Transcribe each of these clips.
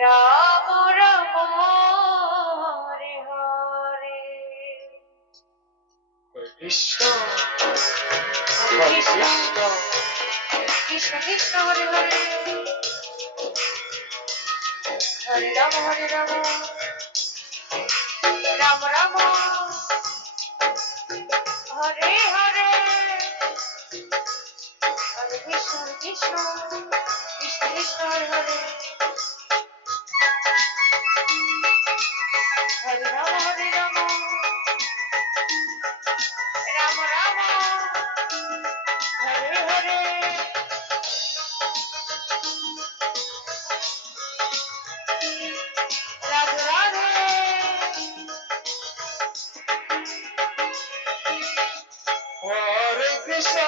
Ram Ram Hare Hare Krishna Hare Krishna Krishna Krishna Krishna Hare Hare Hare Ram Ram Ram Hare Hare Hare Krishna Krishna Krishna Krishna Hare Hare Hare Ram Ram Ram Hare Hare Radhe Radhe Hare Krishna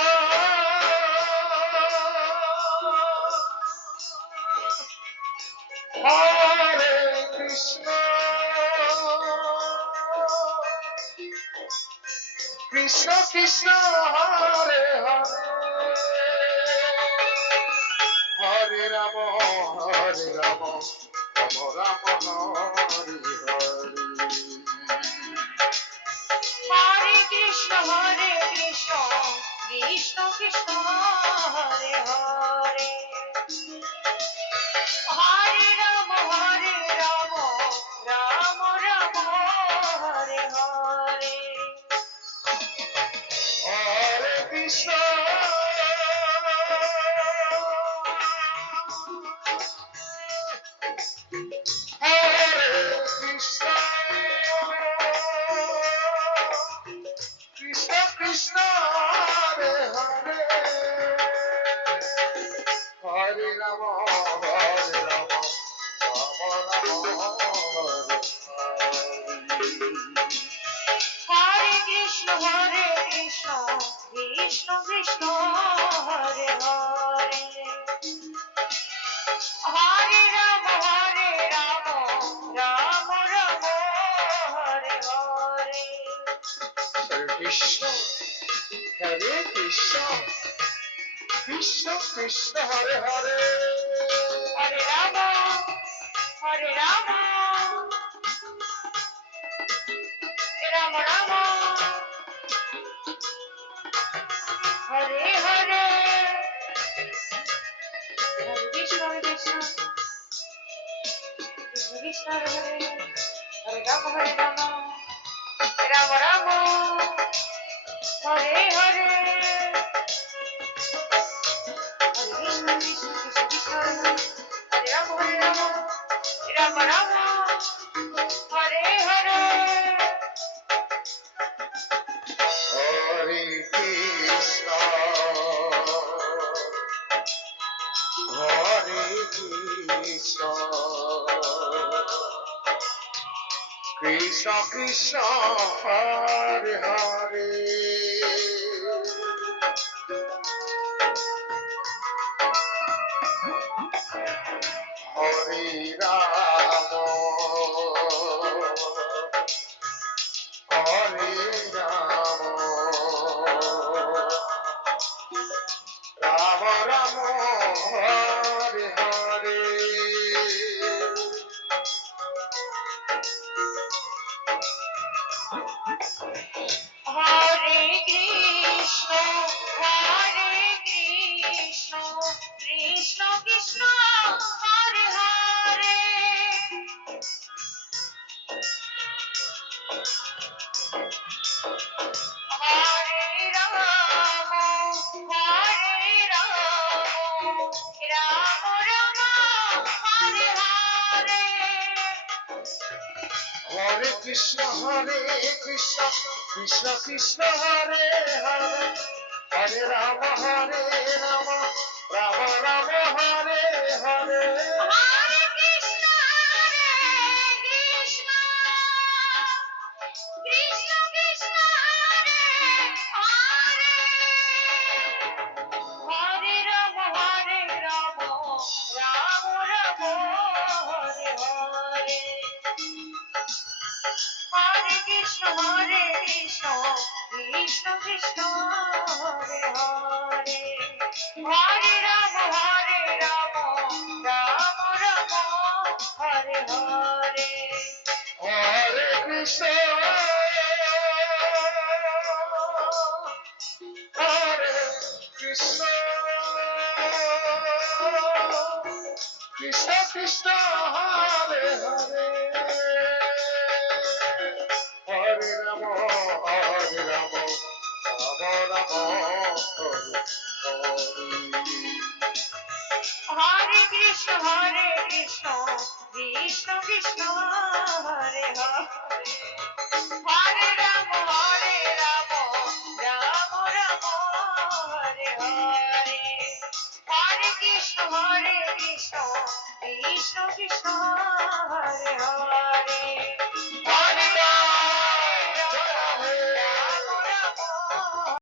Hare Krishna Krishna Krishna Hare Hare Hare Ram Ram Ram Hare Hare Hare Krishna Krishna Krishna Hare Hare Hare Ram Ram Ram Hare Hare Hare Krishna Hare Krishna Krishna Krishna Hare Hare Hare Ram Ram Ram Hare Hare Krishna Krishna Krishna Hare Hare Hare Ram Ram Ram Hare Hare Hare Krishna Hare Krishna Krishna Krishna Hare Hare Hare Ram Ram Ram Hare Hare Hare Krishna Krishna Krishna Hare Hare Ram Ram Hare Hare Hare Krishna Krishna Hare Ram Ram Hare Hare Hare Krishna Hare Krishna Krishna Krishna Hare Hare Hare Ram Hare Ram Ram Ram Hare Hare Hare Krishna Krishna Krishna Hare Hare Hare Ram Ram Ram Hare Hare Hare Krishna Krishna Krishna Hare Hare Hare Ram Ram Ram Hare Hare Hare Krishna Krishna Krishna Hare Hare Hare Ram Ram Ram Hare Hare Hare Krishna Krishna Krishna Hare Hare Hare Ram Ram Ram Hare Hare Hare Krishna Hare Krishna Krishna Krishna Hare Hare Hare Ram Ram Ram Hare Hare Krishna Krishna Krishna Hare Hare Hare Ram Ram Ram Hare Hare Hare Krishna Krishna Krishna Hare Hare